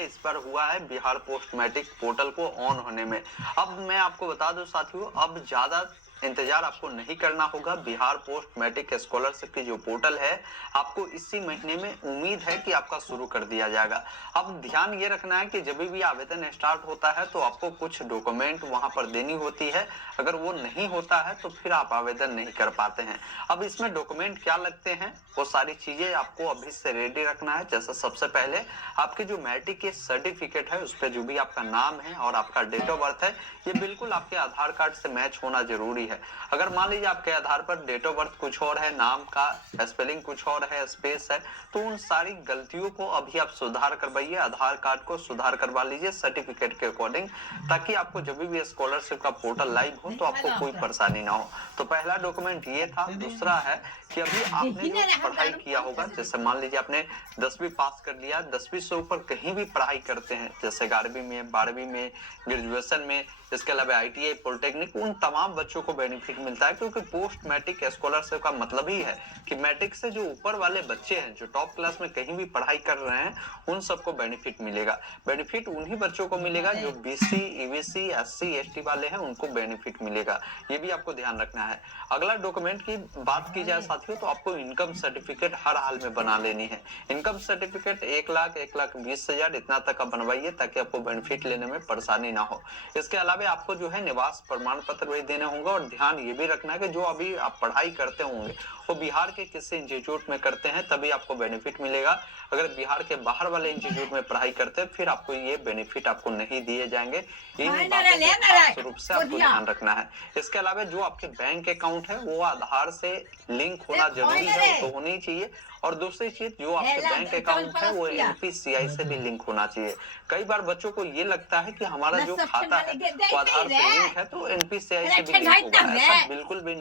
Delay इस पर हुआ है बिहार पोस्ट मैट्रिक पोर्टल को ऑन होने में। अब मैं आपको बता दूं साथियों, अब ज्यादा इंतजार आपको नहीं करना होगा। बिहार पोस्ट मैट्रिक स्कॉलरशिप की जो पोर्टल है, आपको इसी महीने में उम्मीद है कि आपका शुरू कर दिया जाएगा। अब ध्यान ये रखना है कि जब भी आवेदन स्टार्ट होता है तो आपको कुछ डॉक्यूमेंट वहां पर देनी होती है। अगर वो नहीं होता है तो फिर आप आवेदन नहीं कर पाते हैं। अब इसमें डॉक्यूमेंट क्या लगते हैं, वो सारी चीजें आपको अभी से रेडी रखना है। जैसे सबसे पहले आपके जो मैट्रिक के सर्टिफिकेट है, उस पर जो भी आपका नाम है और आपका डेट ऑफ बर्थ है, ये बिल्कुल आपके आधार कार्ड से मैच होना जरूरी है। अगर मान लीजिए आपके आधार पर डेट ऑफ बर्थ कुछ और है, नाम का स्पेलिंग कुछ और है, स्पेस है, तो उन सारी गलतियों को अभी आप सुधार करवाइए। आधार कार्ड को सुधार करवा लीजिए सर्टिफिकेट के अकॉर्डिंग, ताकि आपको जब भी स्कॉलरशिप का पोर्टल लाइव हो तो आपको कोई परेशानी ना हो। तो पहला डॉक्यूमेंट ये था। दूसरा है कि अभी आपने जो पढ़ाई किया होगा, जैसे मान लीजिए आपने 10वीं पास कर लिया, 10वीं से ऊपर कहीं भी पढ़ाई करते हैं, जैसे 11वीं में, 12वीं में, ग्रेजुएशन में, इसके अलावा ITI, पॉलिटेक्निक, उन तमाम बच्चों को बेनिफिट मिलता है। क्योंकि पोस्ट मैट्रिक स्कॉलरशिप का मतलब ही है कि मैट्रिक से जो ऊपर वाले बच्चे हैं, जो टॉप क्लास में कहीं भी पढ़ाई कर रहे हैं, उन सबको बेनिफिट मिलेगा। बेनिफिट उन्हीं बच्चों को मिलेगा जो BC, EBC, SC, ST वाले हैं, उनको बेनिफिट मिलेगा। ये भी आपको ध्यान रखना है। अगला डॉक्यूमेंट की बात की जाए साथियों, तो आपको इनकम सर्टिफिकेट हर हाल में बना लेनी है। इनकम सर्टिफिकेट 1 लाख, 1,20,000 इतना तक का बनवाइए, ताकि आपको बेनिफिट लेने में परेशानी ना हो। इसके अलावा आपको जो है निवास प्रमाण पत्र भी देने होंगे। और ध्यान ये भी रखना है कि जो अभी आप पढ़ाई करते होंगे वो बिहार के किसी इंस्टीट्यूट में करते हैं, तभी आपको बेनिफिट मिलेगा। अगर बिहार के बाहर वाले इंस्टीट्यूट में पढ़ाई करते हैं, फिर आपको ये बेनिफिट आपको नहीं दिए जाएंगे। इन बातों को खास रूप से आपको ध्यान रखना है। इसके अलावा जो आपके बैंक अकाउंट है वो आधार से लिंक होना जरूरी है, वो तो होनी चाहिए। और दूसरी चीज, जो आपके बैंक अकाउंट है वो NPCI से भी लिंक होना चाहिए। कई बार बच्चों को ये लगता है कि हमारा जो खाता है वो आधार से लिंक है तो NPCI से भी लिंक होगा, ऐसा बिल्कुल भी नहीं।